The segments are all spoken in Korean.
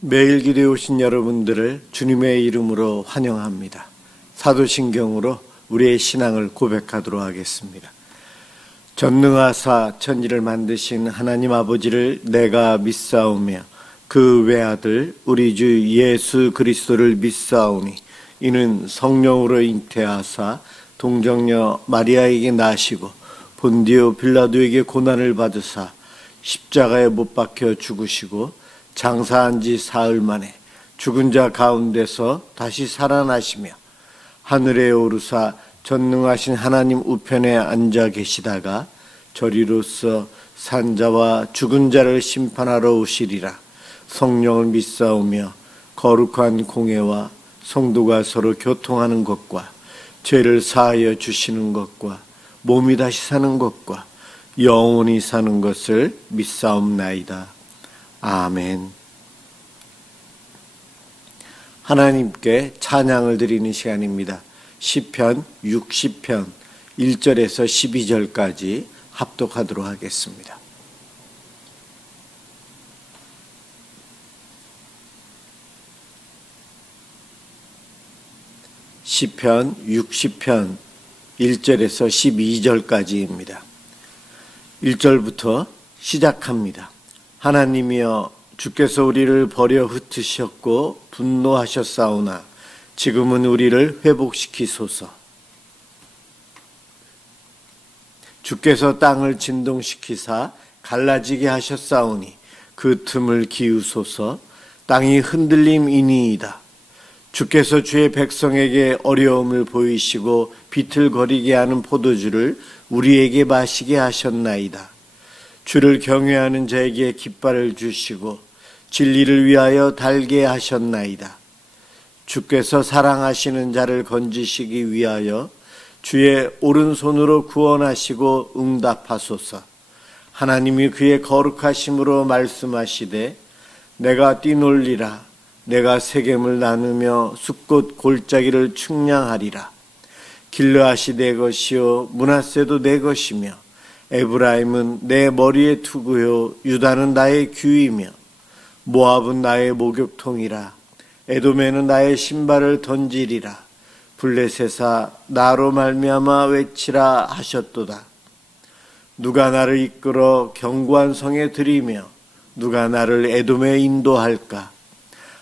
매일 기도에 오신 여러분들을 주님의 이름으로 환영합니다. 사도신경으로 우리의 신앙을 고백하도록 하겠습니다. 전능하사 천지를 만드신 하나님 아버지를 내가 믿사오며 그 외아들 우리 주 예수 그리스도를 믿사오니 이는 성령으로 잉태하사 동정녀 마리아에게 나시고 본디오 빌라도에게 고난을 받으사 십자가에 못 박혀 죽으시고 장사한 지 사흘 만에 죽은 자 가운데서 다시 살아나시며 하늘에 오르사 전능하신 하나님 우편에 앉아 계시다가 저리로서 산자와 죽은 자를 심판하러 오시리라. 성령을 믿사오며 거룩한 공회와 성도가 서로 교통하는 것과 죄를 사하여 주시는 것과 몸이 다시 사는 것과 영원히 사는 것을 믿사옵나이다. 아멘. 하나님께 찬양을 드리는 시간입니다. 시편 60편 1절에서 12절까지 합독하도록 하겠습니다. 시편 60편 1절에서 12절까지입니다. 1절부터 시작합니다. 하나님이여 주께서 우리를 버려 흩으셨고 분노하셨사오나 지금은 우리를 회복시키소서. 주께서 땅을 진동시키사 갈라지게 하셨사오니 그 틈을 기우소서. 땅이 흔들림이니이다. 주께서 주의 백성에게 어려움을 보이시고 비틀거리게 하는 포도주를 우리에게 마시게 하셨나이다. 주를 경외하는 자에게 깃발을 주시고 진리를 위하여 달게 하셨나이다. 주께서 사랑하시는 자를 건지시기 위하여 주의 오른손으로 구원하시고 응답하소서. 하나님이 그의 거룩하심으로 말씀하시되 내가 뛰놀리라. 내가 세겜을 나누며 숫꽃 골짜기를 측량하리라. 길르앗이 내 것이요 므낫세도 내 것이며 에브라임은 내 머리의 투구요 유다는 나의 규이며 모압은 나의 목욕통이라. 에돔에는 나의 신발을 던지리라. 블레셋아 나로 말미암아 외치라 하셨도다. 누가 나를 이끌어 견고한 성에 들이며 누가 나를 에돔에 인도할까.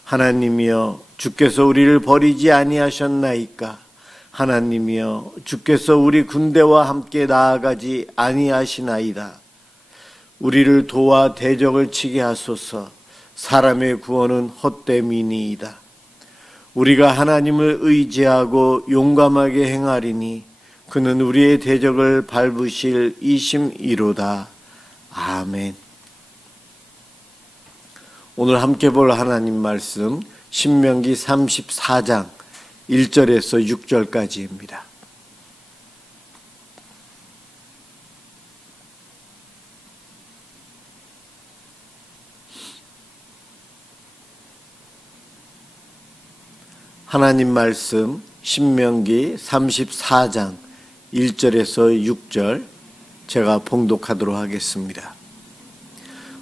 하나님이여 주께서 우리를 버리지 아니하셨나이까. 하나님이여 주께서 우리 군대와 함께 나아가지 아니하시나이다. 우리를 도와 대적을 치게 하소서. 사람의 구원은 헛됨이니이다. 우리가 하나님을 의지하고 용감하게 행하리니 그는 우리의 대적을 밟으실 이심이로다. 아멘. 오늘 함께 볼 하나님 말씀 신명기 34장 1절에서 6절까지입니다. 하나님 말씀 신명기 34장 1절에서 6절 제가 봉독하도록 하겠습니다.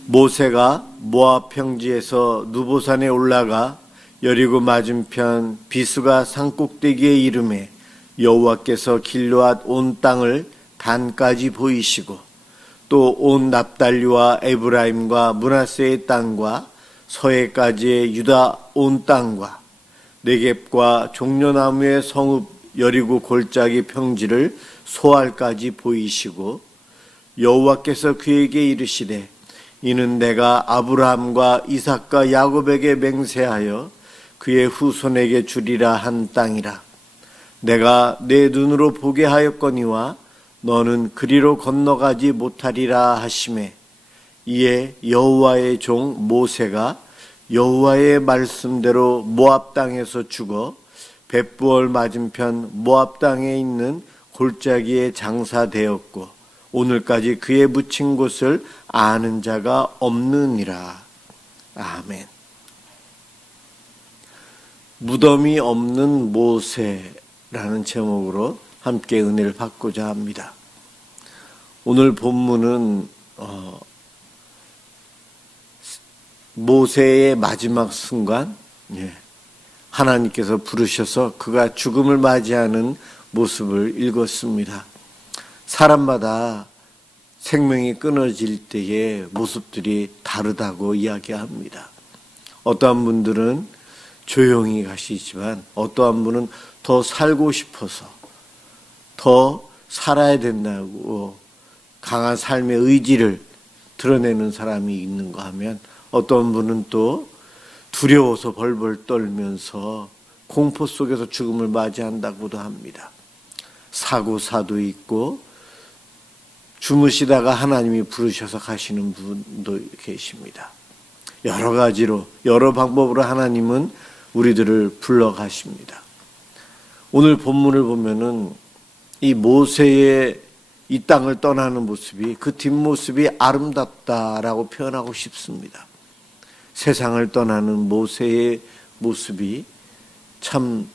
모세가 모압 평지에서 누보산에 올라가 여리고 맞은편 비수가 산꼭대기에 이르매 여호와께서 길르앗 온 땅을 단까지 보이시고 또 온 납달리와 에브라임과 므낫세의 땅과 서해까지의 유다 온 땅과 네겝과 종려나무의 성읍 여리고 골짜기 평지를 소알까지 보이시고 여호와께서 그에게 이르시되 이는 내가 아브라함과 이삭과 야곱에게 맹세하여 그의 후손에게 주리라 한 땅이라. 내가 내 눈으로 보게 하였거니와 너는 그리로 건너가지 못하리라 하시매 이에 여호와의 종 모세가 여호와의 말씀대로 모압 땅에서 죽어 벳부얼 맞은편 모압 땅에 있는 골짜기에 장사되었고 오늘까지 그의 묻힌 곳을 아는 자가 없느니라. 아멘. 무덤이 없는 모세라는 제목으로 함께 은혜를 받고자 합니다. 오늘 본문은 모세의 마지막 순간, 하나님께서 부르셔서 그가 죽음을 맞이하는 모습을 읽었습니다. 사람마다 생명이 끊어질 때의 모습들이 다르다고 이야기합니다. 어떠한 분들은 조용히 가시지만 어떠한 분은 더 살고 싶어서 더 살아야 된다고 강한 삶의 의지를 드러내는 사람이 있는가 하면 어떤 분은 또 두려워서 벌벌 떨면서 공포 속에서 죽음을 맞이한다고도 합니다. 사고사도 있고 주무시다가 하나님이 부르셔서 가시는 분도 계십니다. 여러 가지로 여러 방법으로 하나님은 우리들을 불러가십니다. 오늘 본문을 보면은 이 모세의 이 땅을 떠나는 모습이 그 뒷모습이 아름답다라고 표현하고 싶습니다. 세상을 떠나는 모세의 모습이 참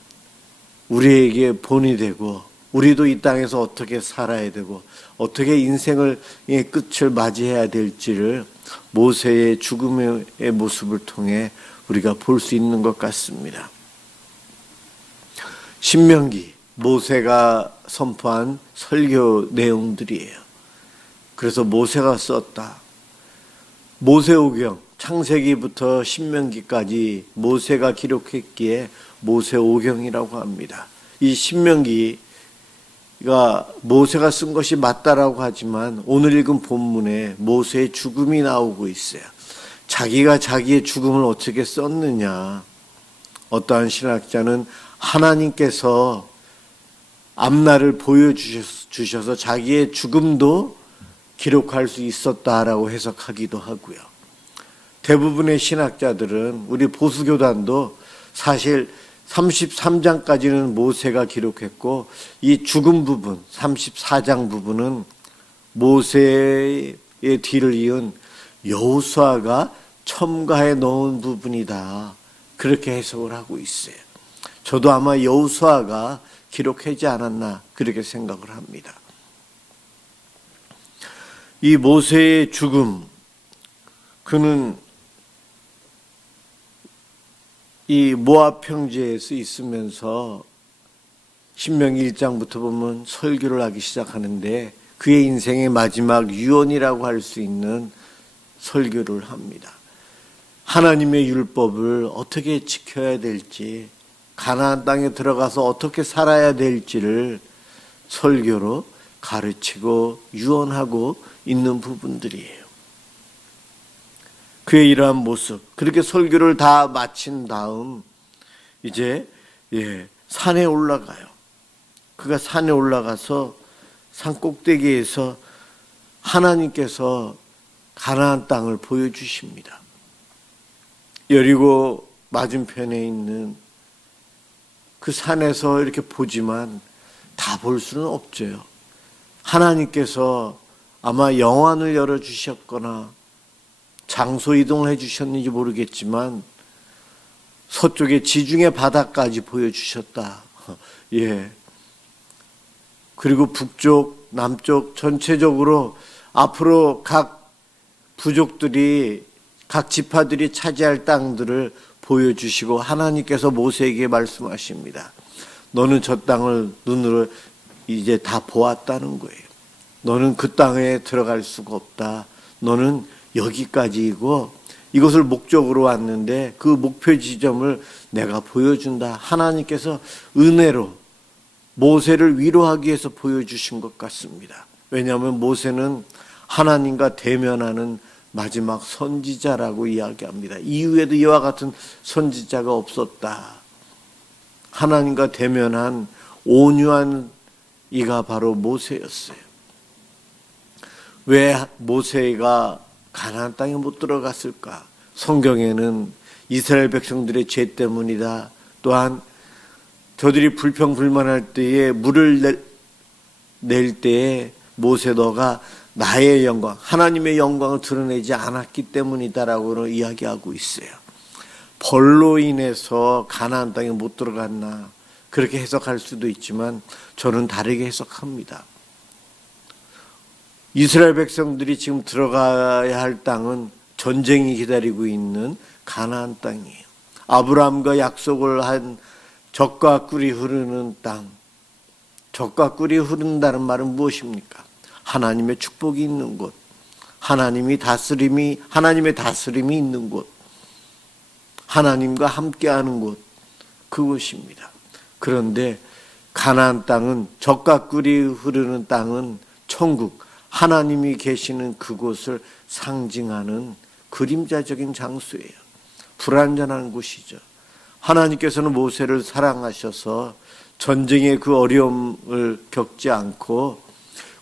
우리에게 본이 되고 우리도 이 땅에서 어떻게 살아야 되고 어떻게 인생의 끝을 맞이해야 될지를 모세의 죽음의 모습을 통해 우리가 볼 수 있는 것 같습니다. 신명기, 모세가 선포한 설교 내용들이에요. 그래서 모세가 썼다. 모세오경, 창세기부터 신명기까지 모세가 기록했기에 모세오경이라고 합니다. 이 신명기가 모세가 쓴 것이 맞다라고 하지만 오늘 읽은 본문에 모세의 죽음이 나오고 있어요. 자기가 자기의 죽음을 어떻게 썼느냐. 어떠한 신학자는 하나님께서 앞날을 보여주셔서 자기의 죽음도 기록할 수 있었다라고 해석하기도 하고요. 대부분의 신학자들은 우리 보수교단도 사실 33장까지는 모세가 기록했고 이 죽음 부분 34장 부분은 모세의 뒤를 이은 여호수아가 첨가해 놓은 부분이다. 그렇게 해석을 하고 있어요. 저도 아마 여호수아가 기록하지 않았나 그렇게 생각을 합니다. 이 모세의 죽음, 그는 이 모압 평지에서 있으면서 신명기 1장부터 보면 설교를 하기 시작하는데 그의 인생의 마지막 유언이라고 할 수 있는 설교를 합니다. 하나님의 율법을 어떻게 지켜야 될지, 가나안 땅에 들어가서 어떻게 살아야 될지를 설교로 가르치고 유언하고 있는 부분들이에요. 그의 이러한 모습, 그렇게 설교를 다 마친 다음 이제 산에 올라가요. 그가 산에 올라가서 산 꼭대기에서 하나님께서 가나안 땅을 보여주십니다. 여리고 맞은편에 있는 그 산에서 이렇게 보지만 다 볼 수는 없죠. 하나님께서 아마 영안을 열어주셨거나 장소 이동을 해주셨는지 모르겠지만 서쪽의 지중해 바다까지 보여주셨다. 그리고 북쪽, 남쪽 전체적으로 앞으로 각 부족들이 각 지파들이 차지할 땅들을 보여주시고 하나님께서 모세에게 말씀하십니다. 너는 저 땅을 눈으로 이제 다 보았다는 거예요. 너는 그 땅에 들어갈 수가 없다. 너는 여기까지이고 이것을 목적으로 왔는데 그 목표 지점을 내가 보여준다. 하나님께서 은혜로 모세를 위로하기 위해서 보여주신 것 같습니다. 왜냐하면 모세는 하나님과 대면하는 마지막 선지자라고 이야기합니다. 이후에도 이와 같은 선지자가 없었다. 하나님과 대면한 온유한 이가 바로 모세였어요. 왜 모세가 가나안 땅에 못 들어갔을까? 성경에는 이스라엘 백성들의 죄 때문이다. 또한 저들이 불평불만할 때에 물을 낼 때에 모세 너가 나의 영광, 하나님의 영광을 드러내지 않았기 때문이다라고 이야기하고 있어요. 벌로 인해서 가나안 땅에 못 들어갔나 그렇게 해석할 수도 있지만 저는 다르게 해석합니다. 이스라엘 백성들이 지금 들어가야 할 땅은 전쟁이 기다리고 있는 가나안 땅이에요. 아브라함과 약속을 한 젖과 꿀이 흐르는 땅. 젖과 꿀이 흐른다는 말은 무엇입니까? 하나님의 축복이 있는 곳, 하나님의 다스림이 있는 곳, 하나님과 함께하는 곳, 그곳입니다. 그런데 가나안 땅은, 젖과 꿀이 흐르는 땅은 천국, 하나님이 계시는 그곳을 상징하는 그림자적인 장소예요. 불완전한 곳이죠. 하나님께서는 모세를 사랑하셔서 전쟁의 그 어려움을 겪지 않고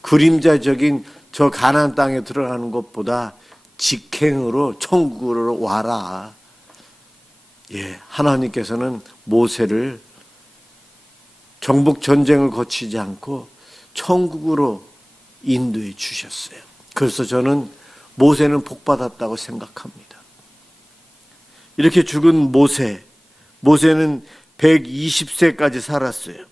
그림자적인 저 가나안 땅에 들어가는 것보다 직행으로 천국으로 와라. 하나님께서는 모세를 정복 전쟁을 거치지 않고 천국으로 인도해 주셨어요. 그래서 저는 모세는 복받았다고 생각합니다. 이렇게 죽은 모세는 120세까지 살았어요.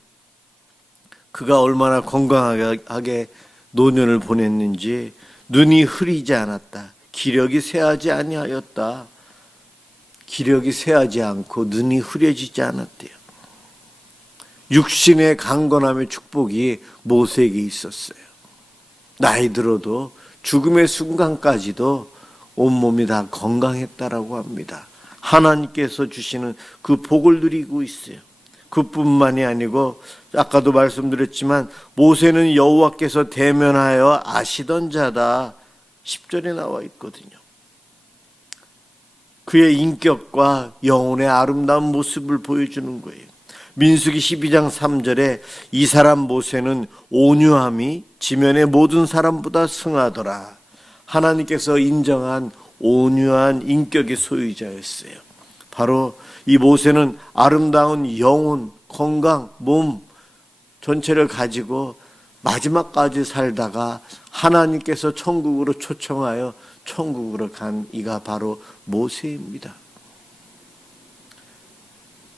그가 얼마나 건강하게 노년을 보냈는지, 눈이 흐리지 않았다. 기력이 쇠하지 아니하였다. 기력이 쇠하지 않고 눈이 흐려지지 않았대요. 육신의 강건함의 축복이 모세에게 있었어요. 나이 들어도 죽음의 순간까지도 온몸이 다 건강했다라고 합니다. 하나님께서 주시는 그 복을 누리고 있어요. 그뿐만이 아니고 아까도 말씀드렸지만 모세는 여호와께서 대면하여 아시던 자다. 10절에 나와 있거든요. 그의 인격과 영혼의 아름다운 모습을 보여주는 거예요. 민수기 12장 3절에 이 사람 모세는 온유함이 지면의 모든 사람보다 승하더라. 하나님께서 인정한 온유한 인격의 소유자였어요. 바로 이 모세는 아름다운 영혼, 건강, 몸 전체를 가지고 마지막까지 살다가 하나님께서 천국으로 초청하여 천국으로 간 이가 바로 모세입니다.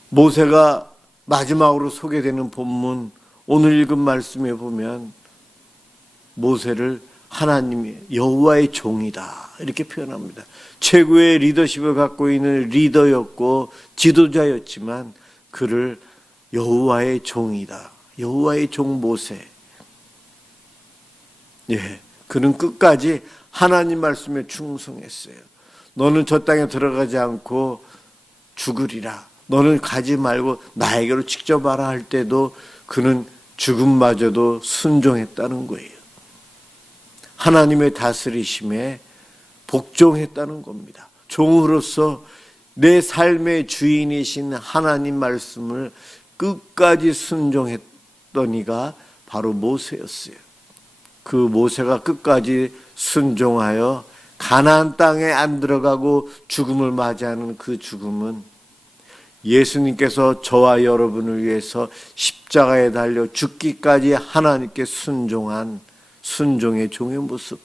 모세가 마지막으로 소개되는 본문, 오늘 읽은 말씀에 보면 모세를 하나님의 여호와의 종이다 이렇게 표현합니다. 최고의 리더십을 갖고 있는 리더였고 지도자였지만 그를 여호와의 종이다. 여호와의 종 모세. 그는 끝까지 하나님 말씀에 충성했어요. 너는 저 땅에 들어가지 않고 죽으리라. 너는 가지 말고 나에게로 직접 와라 할 때도 그는 죽음마저도 순종했다는 거예요. 하나님의 다스리심에 복종했다는 겁니다. 종으로서 내 삶의 주인이신 하나님 말씀을 끝까지 순종했던 이가 바로 모세였어요. 그 모세가 끝까지 순종하여 가나안 땅에 안 들어가고 죽음을 맞이하는 그 죽음은 예수님께서 저와 여러분을 위해서 십자가에 달려 죽기까지 하나님께 순종한 순종의 종의 모습,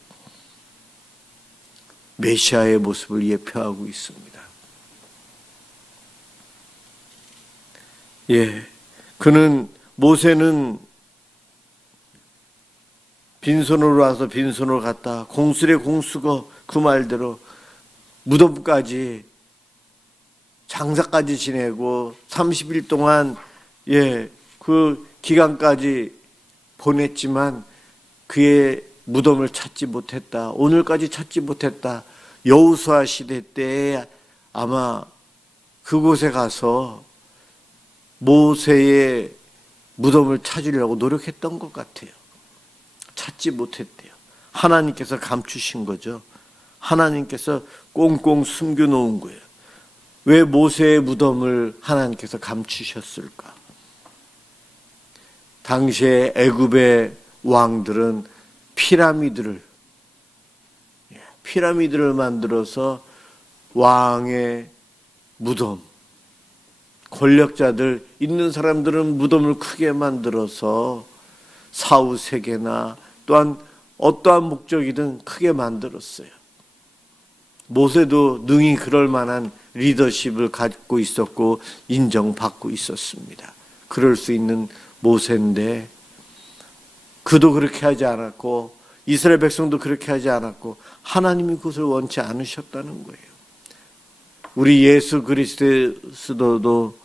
메시아의 모습을 예표하고 있습니다. 모세는 빈손으로 와서 빈손으로 갔다. 공수래 공수거 그 말대로 무덤까지 장사까지 지내고 30일 동안 그 기간까지 보냈지만 그의 무덤을 찾지 못했다. 오늘까지 찾지 못했다. 여호수아 시대 때 아마 그곳에 가서 모세의 무덤을 찾으려고 노력했던 것 같아요. 찾지 못했대요. 하나님께서 감추신 거죠. 하나님께서 꽁꽁 숨겨놓은 거예요. 왜 모세의 무덤을 하나님께서 감추셨을까? 당시에 애굽의 왕들은 피라미드를 만들어서 왕의 무덤, 권력자들 있는 사람들은 무덤을 크게 만들어서 사후세계나 또한 어떠한 목적이든 크게 만들었어요. 모세도 능히 그럴 만한 리더십을 갖고 있었고 인정받고 있었습니다. 그럴 수 있는 모세인데 그도 그렇게 하지 않았고 이스라엘 백성도 그렇게 하지 않았고 하나님이 그것을 원치 않으셨다는 거예요. 우리 예수 그리스도도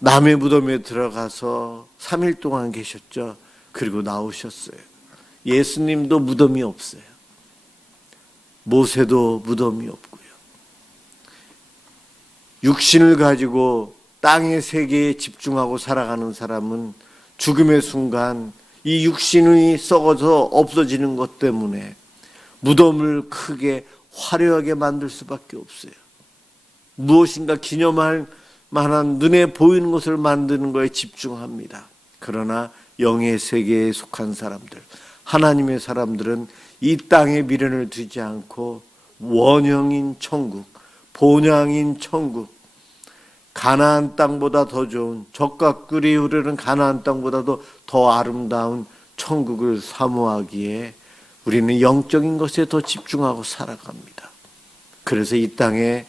남의 무덤에 들어가서 3일 동안 계셨죠. 그리고 나오셨어요. 예수님도 무덤이 없어요. 모세도 무덤이 없고요. 육신을 가지고 땅의 세계에 집중하고 살아가는 사람은 죽음의 순간 이 육신이 썩어서 없어지는 것 때문에 무덤을 크게 화려하게 만들 수밖에 없어요. 무엇인가 기념할 만한 눈에 보이는 것을 만드는 것에 집중합니다. 그러나 영의 세계에 속한 사람들, 하나님의 사람들은 이 땅에 미련을 두지 않고 원형인 천국, 본향인 천국, 가나안 땅보다 더 좋은, 젖과 꿀이 흐르는 가나안 땅보다도 더 아름다운 천국을 사모하기에 우리는 영적인 것에 더 집중하고 살아갑니다. 그래서 이 땅에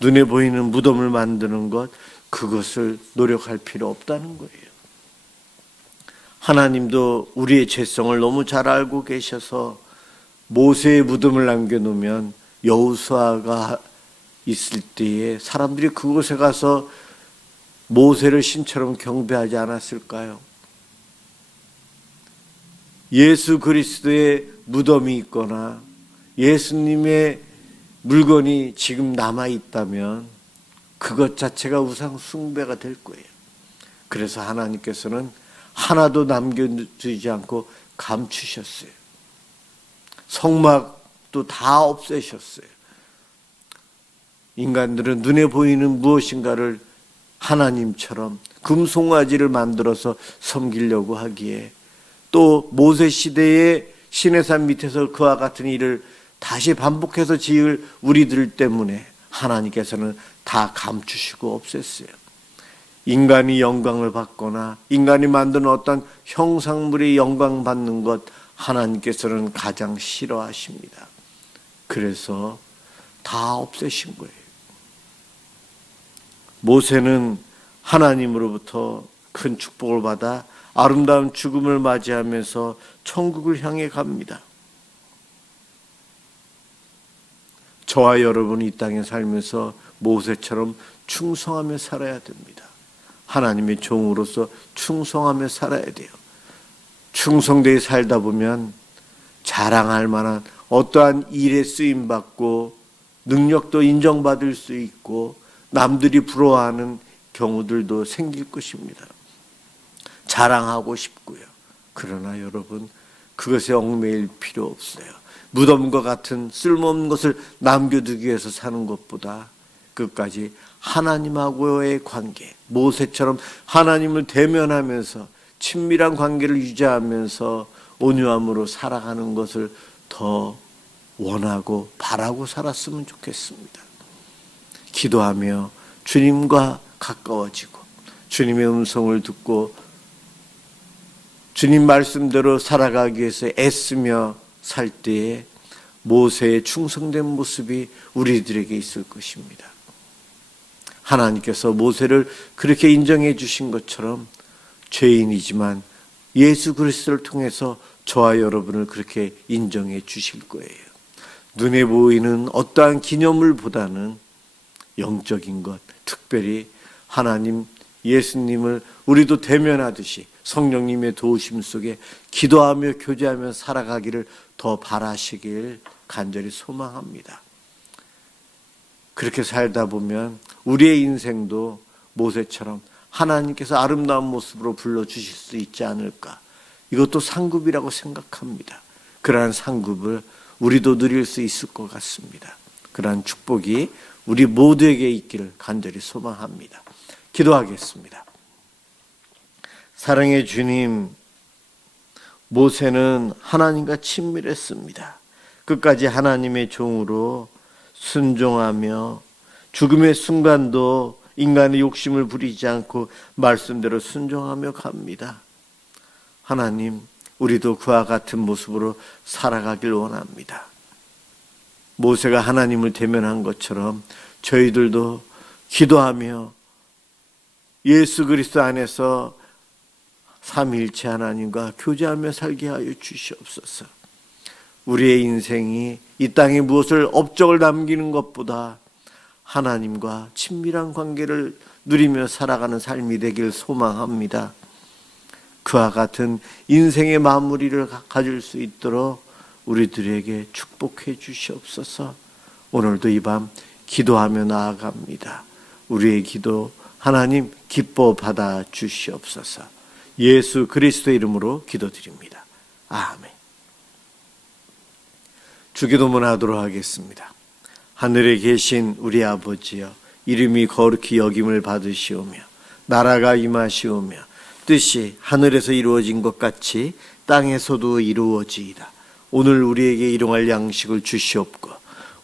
눈에 보이는 무덤을 만드는 것, 그것을 노력할 필요 없다는 거예요. 하나님도 우리의 죄성을 너무 잘 알고 계셔서 모세의 무덤을 남겨놓으면 여호수아가 있을 때에 사람들이 그곳에 가서 모세를 신처럼 경배하지 않았을까요? 예수 그리스도의 무덤이 있거나 예수님의 물건이 지금 남아있다면 그것 자체가 우상 숭배가 될 거예요. 그래서 하나님께서는 하나도 남겨두지 않고 감추셨어요. 성막도 다 없애셨어요. 인간들은 눈에 보이는 무엇인가를 하나님처럼 금송아지를 만들어서 섬기려고 하기에 또 모세 시대의 시내산 밑에서 그와 같은 일을 다시 반복해서 지을 우리들 때문에 하나님께서는 다 감추시고 없앴어요. 인간이 영광을 받거나 인간이 만드는 어떤 형상물이 영광 받는 것 하나님께서는 가장 싫어하십니다. 그래서 다 없애신 거예요. 모세는 하나님으로부터 큰 축복을 받아 아름다운 죽음을 맞이하면서 천국을 향해 갑니다. 저와 여러분이 이 땅에 살면서 모세처럼 충성하며 살아야 됩니다. 하나님의 종으로서 충성하며 살아야 돼요. 충성되게 살다 보면 자랑할 만한 어떠한 일에 쓰임받고 능력도 인정받을 수 있고 남들이 부러워하는 경우들도 생길 것입니다. 자랑하고 싶고요. 그러나 여러분, 그것에 얽매일 필요 없어요. 무덤과 같은 쓸모없는 것을 남겨두기 위해서 사는 것보다 끝까지 하나님하고의 관계, 모세처럼 하나님을 대면하면서 친밀한 관계를 유지하면서 온유함으로 살아가는 것을 더 원하고 바라고 살았으면 좋겠습니다. 기도하며 주님과 가까워지고 주님의 음성을 듣고 주님 말씀대로 살아가기 위해서 애쓰며 살 때에 모세의 충성된 모습이 우리들에게 있을 것입니다. 하나님께서 모세를 그렇게 인정해 주신 것처럼 죄인이지만 예수 그리스도를 통해서 저와 여러분을 그렇게 인정해 주실 거예요. 눈에 보이는 어떠한 기념물보다는 영적인 것, 특별히 하나님 예수님을 우리도 대면하듯이 성령님의 도우심 속에 기도하며 교제하며 살아가기를 더 바라시길 간절히 소망합니다. 그렇게 살다 보면 우리의 인생도 모세처럼 하나님께서 아름다운 모습으로 불러주실 수 있지 않을까. 이것도 상급이라고 생각합니다. 그러한 상급을 우리도 누릴 수 있을 것 같습니다. 그러한 축복이 우리 모두에게 있기를 간절히 소망합니다. 기도하겠습니다. 사랑의 주님, 모세는 하나님과 친밀했습니다. 끝까지 하나님의 종으로 순종하며 죽음의 순간도 인간의 욕심을 부리지 않고 말씀대로 순종하며 갑니다. 하나님, 우리도 그와 같은 모습으로 살아가길 원합니다. 모세가 하나님을 대면한 것처럼 저희들도 기도하며 예수 그리스도 안에서 삼위일체 하나님과 교제하며 살게 하여 주시옵소서. 우리의 인생이 이 땅에 무엇을 업적을 남기는 것보다 하나님과 친밀한 관계를 누리며 살아가는 삶이 되길 소망합니다. 그와 같은 인생의 마무리를 가질 수 있도록 우리들에게 축복해 주시옵소서. 오늘도 이 밤 기도하며 나아갑니다. 우리의 기도 하나님 기뻐 받아 주시옵소서. 예수 그리스도의 이름으로 기도드립니다. 아멘. 주기도문 하도록 하겠습니다. 하늘에 계신 우리 아버지여, 이름이 거룩히 여김을 받으시오며 나라가 임하시오며 뜻이 하늘에서 이루어진 것 같이 땅에서도 이루어지이다. 오늘 우리에게 일용할 양식을 주시옵고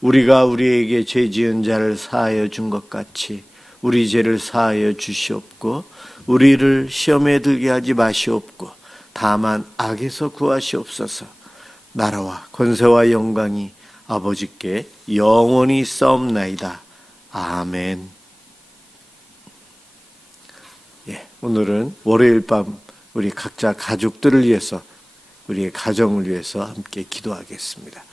우리가 우리에게 죄 지은 자를 사하여 준 것 같이 우리 죄를 사하여 주시옵고 우리를 시험에 들게 하지 마시옵고 다만 악에서 구하시옵소서. 나라와 권세와 영광이 아버지께 영원히 있사옵나이다. 아멘. 오늘은 월요일 밤 우리 각자 가족들을 위해서, 우리의 가정을 위해서 함께 기도하겠습니다.